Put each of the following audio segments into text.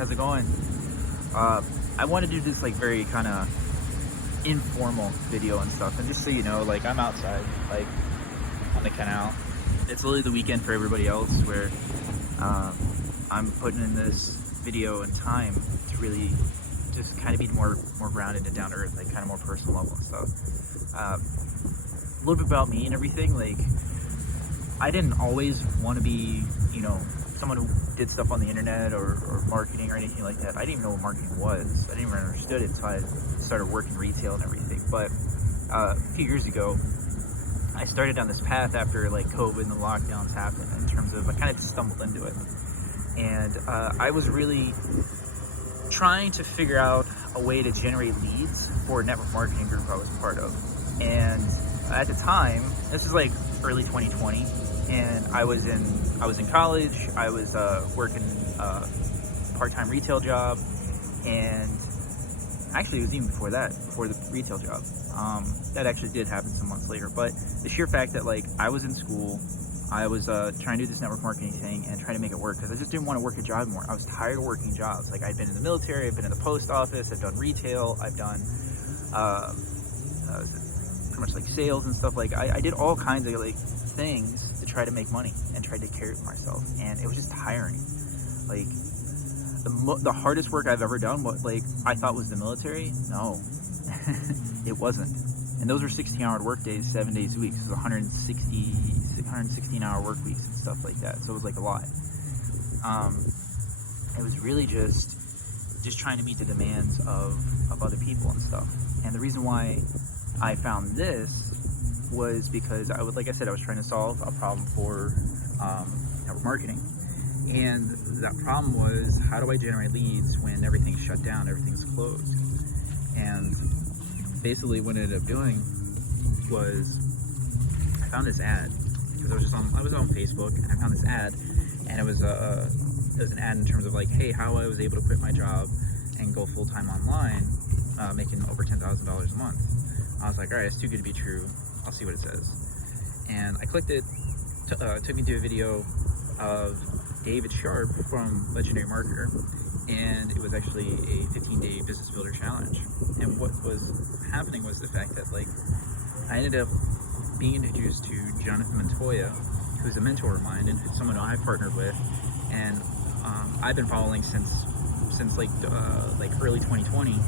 how's it going? I want to do this like very kind of informal video and stuff, and just so you know, like I'm outside, like on the canal. It's literally the weekend for everybody else, where I'm putting in this video and time to really just kind of be more grounded and down to earth, like kind of more personal level and stuff. A little bit about me and everything. Like, I didn't always want to be, you know, someone who did stuff on the internet or marketing or anything like that. I didn't even know what marketing was. I didn't even understood it until I started working retail and everything. But a few years ago, I started down this path after like COVID and the lockdowns happened, in terms of I kind of stumbled into it. And I was really trying to figure out a way to generate leads for a network marketing group I was part of. And at the time, this is like early 2020, and I was in college. I was working a part-time retail job, and actually it was even before that, before the retail job. That actually did happen some months later. But the sheer fact that like I was in school, I was trying to do this network marketing thing and trying to make it work, because I just didn't want to work a job more. I was tired of working jobs. Like, I'd been in the military, I've been in the post office, I've done retail, I've done pretty much like sales and stuff. Like, I did all kinds of like things to try to make money and try to take care of myself, and it was just tiring. Like, the hardest work I've ever done, what like I thought was the military, no, it wasn't. And those were 16-hour work days, 7 days a week. So 116-hour work weeks and stuff like that. So it was like a lot. It was really just trying to meet the demands of other people and stuff. And the reason why I found this was because like I said, I was trying to solve a problem for network marketing. And that problem was, how do I generate leads when everything's shut down, everything's closed? And basically what I ended up doing was I found this ad, because I was on Facebook, and I found this ad, and it was an ad in terms of like, hey, how I was able to quit my job and go full-time online, making over $10,000 a month. I was like, all right, it's too good to be true. I'll see what it says. And I clicked it. Took me to a video of David Sharp from Legendary Marketer, and it was actually a 15-day business builder challenge. And what was happening was the fact that like I ended up being introduced to Jonathan Montoya, who's a mentor of mine and someone I partnered with, and I've been following since like early 2020,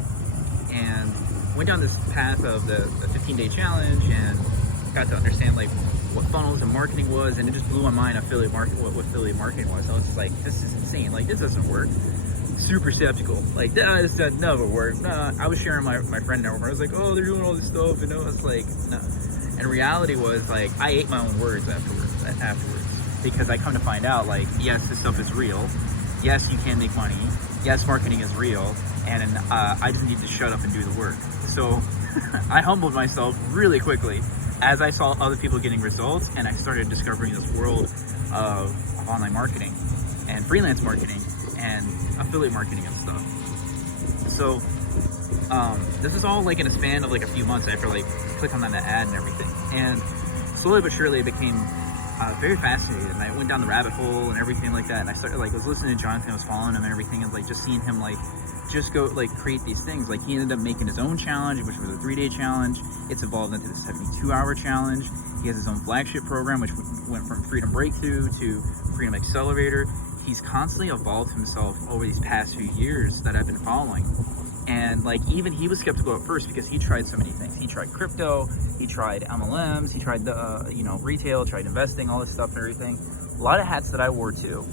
and went down this path of the 15-day challenge and got to understand like what funnels and marketing was, and it just blew my mind what affiliate marketing was. I was just like, this is insane, like this doesn't work. Super skeptical, like this never worked. Nah. I was sharing my friend network. I was like, oh, they're doing all this stuff, and I was like, no. And reality was like, I ate my own words afterwards, because I come to find out like, yes, this stuff is real. Yes, you can make money. Yes, marketing is real, and I just need to shut up and do the work. So I humbled myself really quickly as I saw other people getting results, and I started discovering this world of online marketing and freelance marketing and affiliate marketing and stuff. So this is all like in a span of like a few months after like click on that ad and everything, and slowly but surely I became very fascinated, and I went down the rabbit hole and everything like that, and I started like, I was listening to Jonathan, I was following him and everything, and like just seeing him like just go like create these things. Like, he ended up making his own challenge, which was a 3-day challenge. It's evolved into the 72-hour challenge. He has his own flagship program, which went from Freedom Breakthrough to Freedom Accelerator. He's constantly evolved himself over these past few years that I've been following. And like, even he was skeptical at first, because he tried so many things. He tried crypto, he tried MLMs, he tried the retail, tried investing, all this stuff and everything. A lot of hats that I wore too.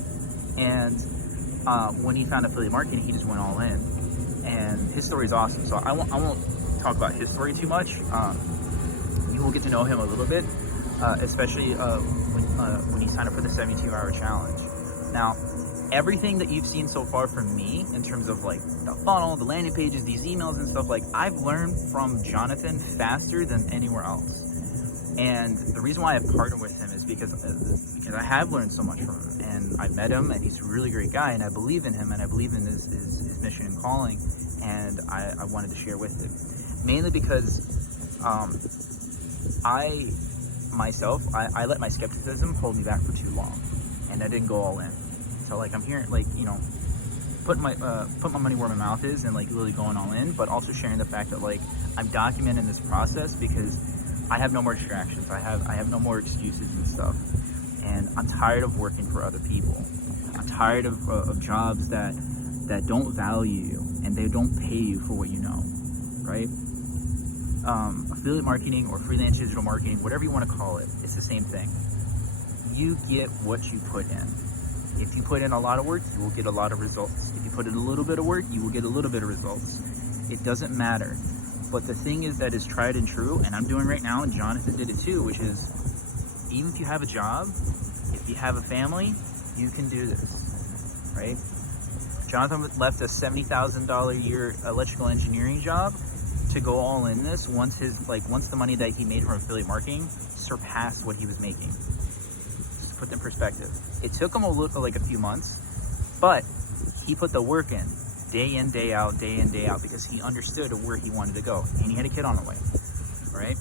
And when he found affiliate marketing, he just went all in. And his story is awesome. So I won't talk about his story too much. You will get to know him a little bit, especially when you sign up for the 72-hour challenge. Now, everything that you've seen so far from me in terms of like the funnel, the landing pages, these emails and stuff, like I've learned from Jonathan faster than anywhere else. And the reason why I've partnered with him is because I have learned so much from him, and I've met him, and he's a really great guy, and I believe in him, and I believe in his mission and calling, and I wanted to share with him. Mainly because I let my skepticism hold me back for too long, and I didn't go all in. So like, I'm hearing like, put my money where my mouth is and like really going all in, but also sharing the fact that like I'm documenting this process because I have no more distractions. I have no more excuses and stuff, and I'm tired of working for other people. I'm tired of jobs that don't value you and they don't pay you for what you know, right? Affiliate marketing or freelance digital marketing, whatever you want to call it, it's the same thing. You get what you put in. If you put in a lot of work, you will get a lot of results. If you put in a little bit of work, you will get a little bit of results. It doesn't matter. But the thing is that is tried and true, and I'm doing right now, and Jonathan did it too, which is, even if you have a job, if you have a family, you can do this, right? Jonathan left a $70,000 a year electrical engineering job to go all in this once the money that he made from affiliate marketing surpassed what he was making. Just to put in perspective. It took him like a few months, but he put the work in, day out, because he understood where he wanted to go, and he had a kid on the way, right?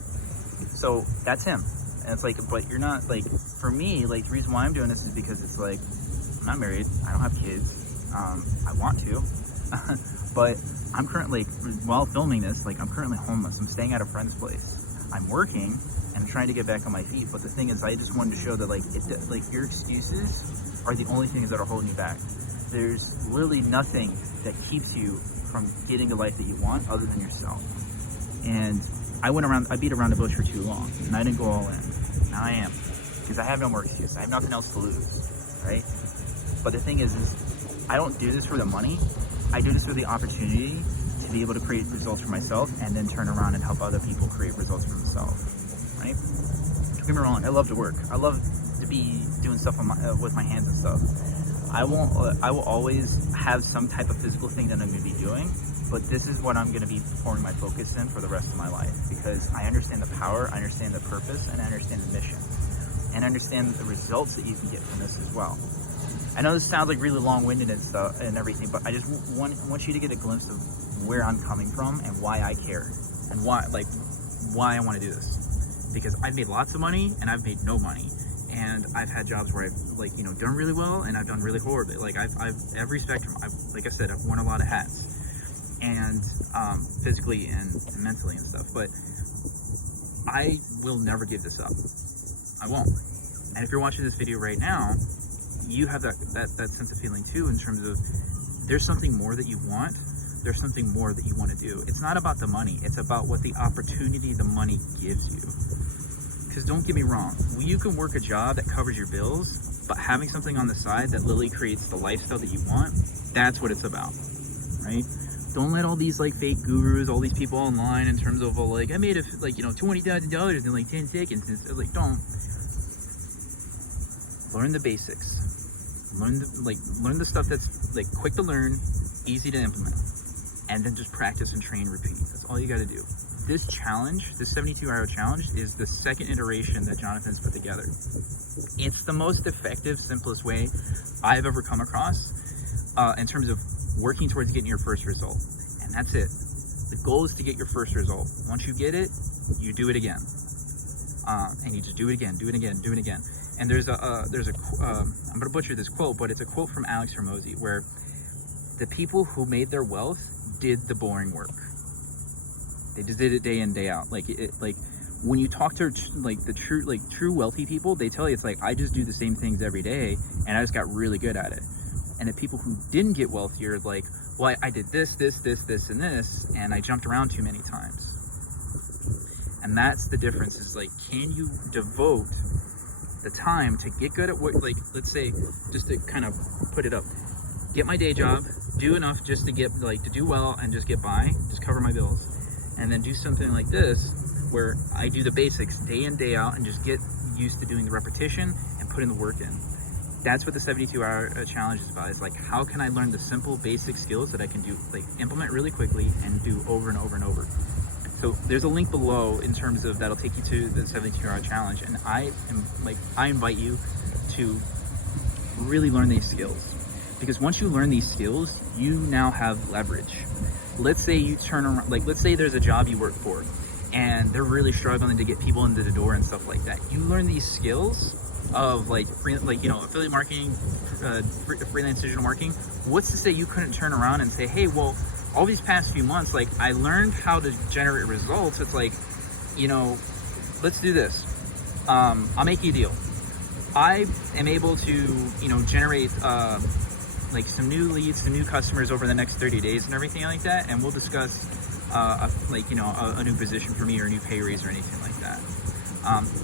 So that's him. And it's like, but you're not, like, for me, like, the reason why I'm doing this is because it's like, I'm not married, I don't have kids, I want to, but I'm currently, while filming this, like, I'm currently homeless. I'm staying at a friend's place. I'm working and I'm trying to get back on my feet. But the thing is, I just wanted to show that, like, your excuses are the only things that are holding you back. There's literally nothing that keeps you from getting the life that you want other than yourself. And I beat around the bush for too long, and I didn't go all in. Now I am, because I have no more excuses. I have nothing else to lose, right? But the thing is I don't do this for the money. I do this for the opportunity to be able to create results for myself and then turn around and help other people create results for themselves, right? Don't get me wrong, I love to work. I love to be doing stuff with my hands and stuff. I will always have some type of physical thing that I'm going to be doing, but this is what I'm going to be pouring my focus in for the rest of my life, because I understand the power, I understand the purpose, and I understand the mission, and I understand the results that you can get from this as well. I know this sounds like really long-winded and stuff and everything, but I just want you to get a glimpse of where I'm coming from and why I care and why I want to do this. Because I've made lots of money and I've made no money, and I've had jobs where I've done really well and I've done really horribly. Like I've every spectrum. Like I said, I've worn a lot of hats, and physically and mentally and stuff. But I will never give this up. I won't. And if you're watching this video right now, you have that sense of feeling too, in terms of there's something more that you want, there's something more that you want to do. It's not about the money, it's about what the opportunity the money gives you. Because don't get me wrong, you can work a job that covers your bills, but having something on the side that literally creates the lifestyle that you want, that's what it's about, right? Don't let all these like fake gurus, all these people online in terms of like, I made $20,000 in like 10 seconds. It's like, don't. Learn the basics. Learn the stuff that's like quick to learn, easy to implement, and then just practice and train, repeat. That's all you got to do. This challenge, this 72-hour challenge, is the second iteration that Jonathan's put together. It's the most effective, simplest way I've ever come across in terms of working towards getting your first result. And that's it. The goal is to get your first result. Once you get it, you do it again. And you just do it again, do it again, do it again. And there's a I'm gonna butcher this quote, but it's a quote from Alex Hormozi, where the people who made their wealth did the boring work. They just did it day in, day out. Like when you talk to true wealthy people, they tell you it's like, I just do the same things every day and I just got really good at it. And the people who didn't get wealthier, like, well, I did this, and this, and I jumped around too many times. And that's the difference, is like, can you devote the time to get good at what, like, let's say, just to kind of put it up, get my day job, do enough just to get, like, to do well and just get by, just cover my bills, and then do something like this, where I do the basics day in, day out, and just get used to doing the repetition and putting the work in. That's what the 72-hour challenge is about. It's like, how can I learn the simple, basic skills that I can do, like, implement really quickly and do over and over and over. So there's a link below in terms of that'll take you to the 72-hour challenge, and I invite you to really learn these skills, because once you learn these skills, you now have leverage. Let's say you turn around, like, let's say there's a job you work for and they're really struggling to get people into the door and stuff like that. You learn these skills, of like affiliate marketing, freelance digital marketing, what's to say you couldn't turn around and say, hey, well, all these past few months, like I learned how to generate results. It's like, let's do this. I'll make you a deal. I am able to, generate like some new leads, some new customers over the next 30 days and everything like that. And we'll discuss a new position for me or a new pay raise or anything like that.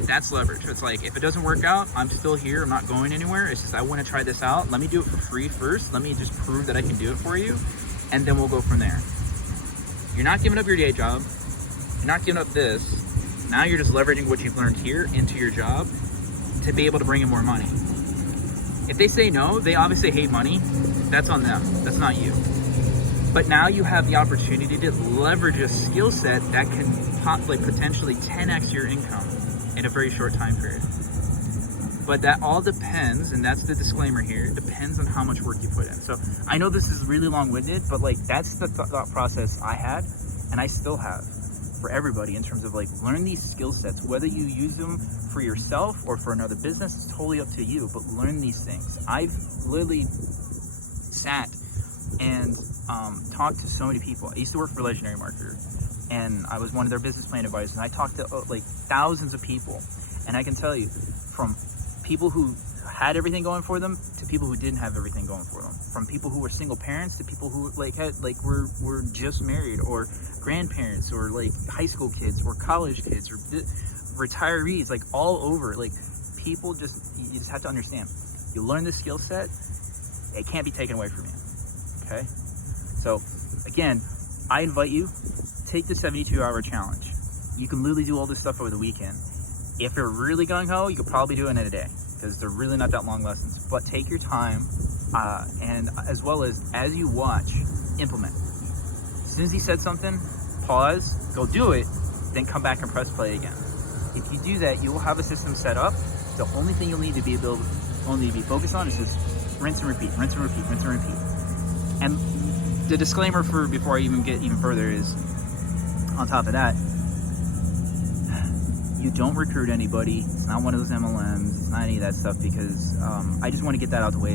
That's leverage. It's like, if it doesn't work out, I'm still here. I'm not going anywhere. It's just, I want to try this out. Let me do it for free first. Let me just prove that I can do it for you. And then we'll go from there. You're not giving up your day job. You're not giving up this. Now you're just leveraging what you've learned here into your job to be able to bring in more money. If they say no, they obviously hate money. That's on them. That's not you. But now you have the opportunity to leverage a skill set that can potentially 10x your income in a very short time period. But that all depends, and that's the disclaimer here, it depends on how much work you put in. So I know this is really long-winded, but like that's the thought process I had, and I still have for everybody in terms of like learn these skill sets. Whether you use them for yourself or for another business, it's totally up to you, but learn these things. I've literally sat and talked to so many people. I used to work for Legendary Marketer, and I was one of their business plan advisors, and I talked to like thousands of people, and I can tell you, from people who had everything going for them to people who didn't have everything going for them, from people who were single parents to people who were just married, or grandparents, or like high school kids, or college kids, or retirees, like all over. Like people you just have to understand, you learn this skill set, it can't be taken away from you. Okay, so again, I invite you, take the 72-hour challenge. You can literally do all this stuff over the weekend. If you're really gung-ho, you could probably do it in a day, because they're really not that long lessons. But take your time, and as well as you watch, implement. As soon as he said something, pause, go do it, then come back and press play again. If you do that, you will have a system set up. The only thing you'll need to be focused on is just rinse and repeat, rinse and repeat, rinse and repeat. And the disclaimer before I even get even further is, on top of that, you don't recruit anybody. It's not one of those MLMs. It's not any of that stuff, because I just want to get that out of the way.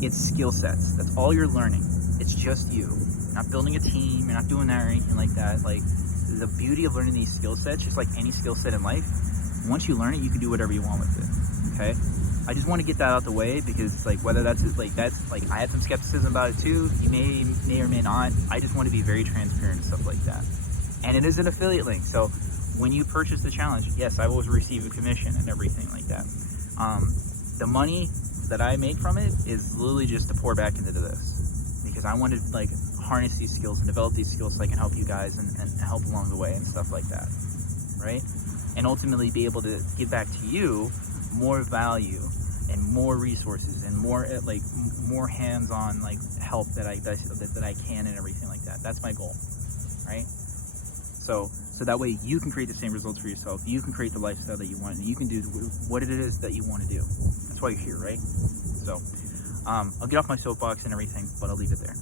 It's skill sets. That's all you're learning. It's just you. You're not building a team. You're not doing that or anything like that. Like, the beauty of learning these skill sets, just like any skill set in life, once you learn it, you can do whatever you want with it. Okay? I just want to get that out the way, because like whether that's I had some skepticism about it too. You may or may not. I just want to be very transparent and stuff like that. And it is an affiliate link, so when you purchase the challenge, yes, I will receive a commission and everything like that. The money that I make from it is literally just to pour back into this, because I want to like harness these skills and develop these skills so I can help you guys and help along the way and stuff like that, right? And ultimately be able to give back to you more value and more resources and more hands-on like help that I can and everything like that. That's my goal, right? So that way you can create the same results for yourself. You can create the lifestyle that you want, and you can do what it is that you want to do. That's why you're here, right? So I'll get off my soapbox and everything, but I'll leave it there.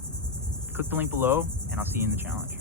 Click the link below, and I'll see you in the challenge.